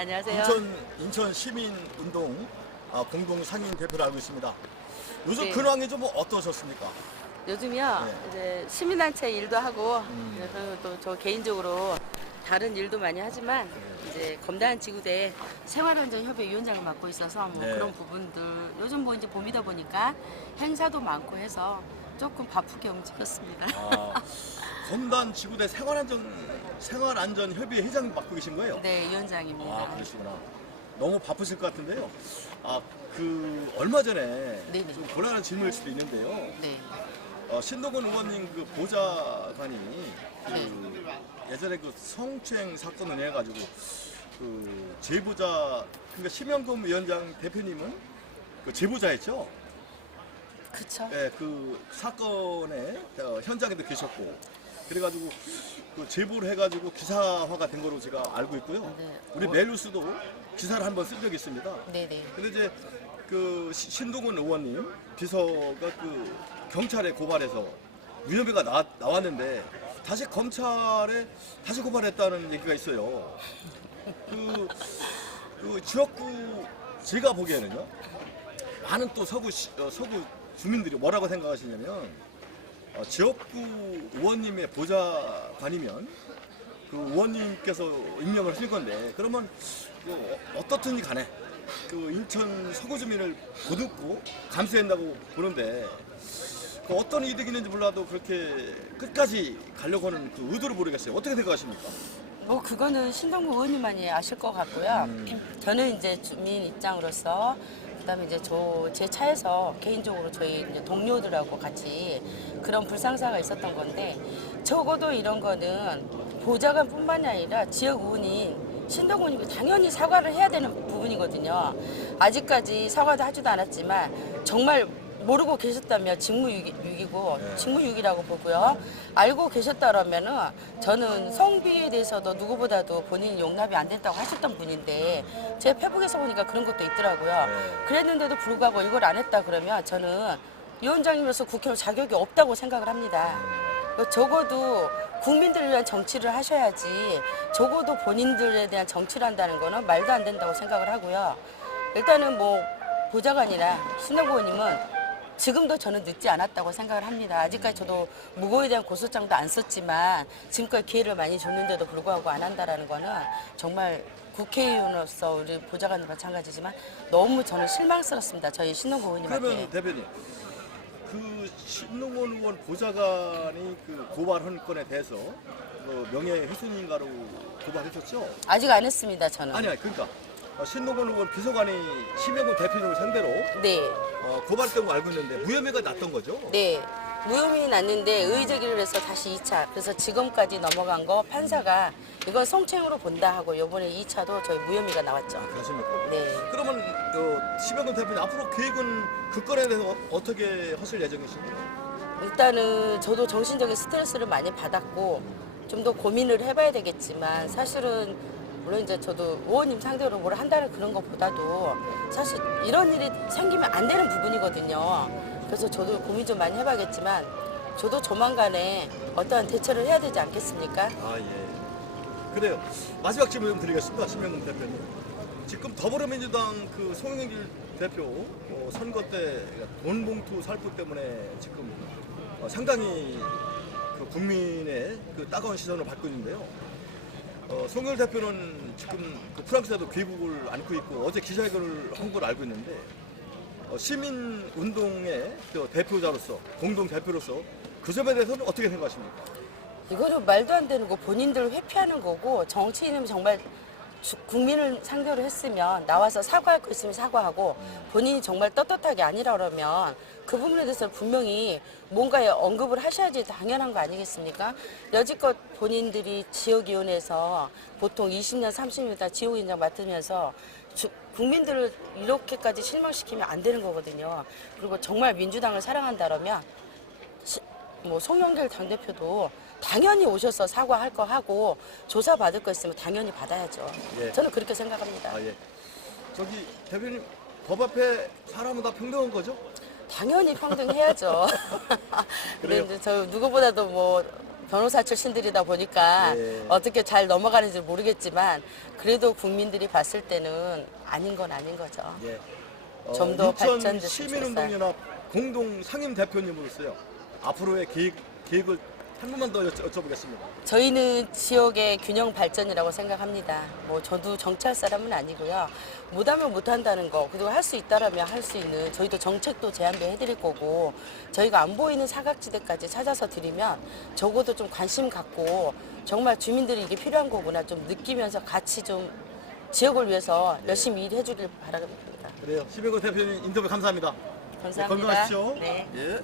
안녕하세요. 인천 인천 시민 운동 아, 공동 상인 대표를 알고 있습니다. 요즘 네. 근황이 좀 어떠셨습니까? 요즘이요 네. 이제 시민단체 일도 하고 음. 그리고 또 저 개인적으로 다른 일도 많이 하지만 네. 이제 검다한 지구대 생활안전협회 위원장을 맡고 있어서 뭐 네. 그런 부분들 요즘 뭐 이제 봄이다 보니까 행사도 많고 해서 조금 바쁘게 움직였습니다. 아, 검단 지구대 생활안전 생활안전 협의회 회장 맡고 계신 거예요? 네 위원장입니다. 아 그러시구나. 너무 바쁘실 것 같은데요. 아 그 얼마 전에 네네. 좀 곤란한 질문일 수도 있는데요. 네. 어, 신동근 의원님 그 보좌관이 그 네. 예전에 그 성추행 사건을 인해 가지고 그 제보자 그러니까 심영금 위원장 대표님은 그 제보자였죠. 그쵸. 예, 그 사건의 어, 현장에도 계셨고 그래가지고 그 제보를 해가지고 기사화가 된 거로 제가 알고 있고요. 네. 우리 어. 멜루스도 기사를 한번 쓴 적이 있습니다. 네네. 근데 이제 그 시- 신동훈 의원님 비서가 그 경찰에 고발해서 나, 나왔는데 다시 검찰에 다시 고발했다는 얘기가 있어요. 그, 그 지역구 제가 보기에는요 많은 또 서구 시- 어, 서구 주민들이 뭐라고 생각하시냐면 어, 지역구 의원님의 보좌관이면 그 의원님께서 임명을 하실 건데 그러면 그 어- 어떻든지 간에 그 인천 서구 주민을 보듬고 감수해야 한다고 보는데 그 어떤 이득이 있는지 몰라도 그렇게 끝까지 가려고 하는 그 의도를 모르겠어요. 어떻게 생각하십니까? 뭐 그거는 신동구 의원님만이 아실 것 같고요. 음. 저는 이제 주민 입장으로서 그다음에 이제 저 제 차에서 개인적으로 저희 이제 동료들하고 같이 그런 불상사가 있었던 건데 적어도 이런 거는 보좌관뿐만이 아니라 지역 의원인 신동구 의원이 당연히 사과를 해야 되는 부분이거든요. 아직까지 사과도 하지도 않았지만 정말 모르고 계셨다면 직무유기고 네. 직무유기라고 보고요. 알고 계셨다라면은 저는 성비에 대해서도 누구보다도 본인 용납이 안 된다고 하셨던 분인데 제 페북에서 보니까 그런 것도 있더라고요. 네. 그랬는데도 불구하고 이걸 안 했다 그러면 저는 위원장님으로서 국회의원 자격이 없다고 생각을 합니다. 적어도 국민들을 위한 정치를 하셔야지 적어도 본인들에 대한 정치를 한다는 거는 말도 안 된다고 생각을 하고요. 일단은 뭐 보좌관이나 신동구 의원님은 지금도 저는 늦지 않았다고 생각을 합니다. 아직까지 저도 무고에 대한 고소장도 안 썼지만 지금까지 기회를 많이 줬는데도 불구하고 안 한다라는 거는 정말 국회의원으로서 우리 보좌관도 마찬가지지만 너무 저는 실망스럽습니다. 저희 신동구 의원님한테. 그러면 대표님 그 신동원 의원 보좌관이 그 고발한 건에 대해서 그 명예훼손인가로 고발했었죠? 아직 안 했습니다. 저는. 아니 아니 그러니까 어, 신동원 의원 비서관이 심영근 대표님을 상대로 네. 어, 고발했던 거 알고 있는데 무혐의가 났던 거죠? 네. 무혐의 났는데 의제기를 해서 다시 2차. 그래서 지금까지 넘어간 거 판사가 이건 성추행으로 본다 하고 요번에 2차도 저희 무혐의가 나왔죠. 그렇습니까? 네. 그러면 어, 심영근 대표님 앞으로 계획은 그 건에 대해서 어, 어떻게 하실 예정이신가요? 일단은 저도 정신적인 스트레스를 많이 받았고 좀 더 고민을 해봐야 되겠지만 사실은 물론 이제 저도 의원님 상대로 뭘 한다는 그런 것보다도 사실 이런 일이 생기면 안 되는 부분이거든요. 그래서 저도 고민 좀 많이 해봐야겠지만 저도 조만간에 어떠한 대처를 해야 되지 않겠습니까? 아 예. 그래요. 마지막 질문 좀 드리겠습니다, 심영근 대표님. 지금 더불어민주당 그 송영길 대표 어, 선거 때 돈 봉투 살포 때문에 지금 어, 상당히 그 국민의 그 따가운 시선을 받고 있는데요. 어, 송영길 대표는 지금 그 프랑스에도 귀국을 안고 있고 어제 기자회견을 한 걸 알고 있는데 어, 시민 운동의 그 대표자로서 공동 대표로서 그 점에 대해서는 어떻게 생각하십니까? 이거는 말도 안 되는 거 본인들 회피하는 거고 정치인은 정말 주- 국민을 상대로 했으면 나와서 사과할 거 있으면 사과하고 본인이 정말 떳떳하게 아니라 그러면 그 부분에 대해서 분명히 뭔가 언급을 하셔야지 당연한 거 아니겠습니까? 여지껏 본인들이 지역위원회에서 보통 20년, 30년 다 지역위원장 맡으면서 주- 국민들을 이렇게까지 실망시키면 안 되는 거거든요. 그리고 정말 민주당을 사랑한다면 시- 뭐 송영길 당대표도 당연히 오셔서 사과할 거 하고 조사 받을 거 있으면 당연히 받아야죠. 예. 저는 그렇게 생각합니다. 아 예. 저기 대표님 법 앞에 사람은 다 평등한 거죠? 당연히 평등해야죠. 그래요? 근데 이제 저 누구보다도 뭐 변호사 출신들이다 보니까 예. 어떻게 잘 넘어가는지 모르겠지만 그래도 국민들이 봤을 때는 아닌 건 아닌 거죠. 예. 좀더 인천 발전됐으면 시민운동연합 공동 상임 대표님으로서요. 앞으로의 계획, 계획을 한 번만 더 여쭤, 여쭤보겠습니다. 저희는 지역의 균형 발전이라고 생각합니다. 뭐 저도 정치할 사람은 아니고요. 못하면 못한다는 거 그리고 할 수 있다라면 할 수 있는 저희도 정책도 제안도 해드릴 거고 저희가 안 보이는 사각지대까지 찾아서 드리면 적어도 좀 관심 갖고 정말 주민들이 이게 필요한 거구나 좀 느끼면서 같이 좀 지역을 위해서 열심히 일해주길 바랍니다. 그래요. 시민구 대표님 인터뷰 감사합니다. 감사합니다. 네, 건강하십시오. 네. 예.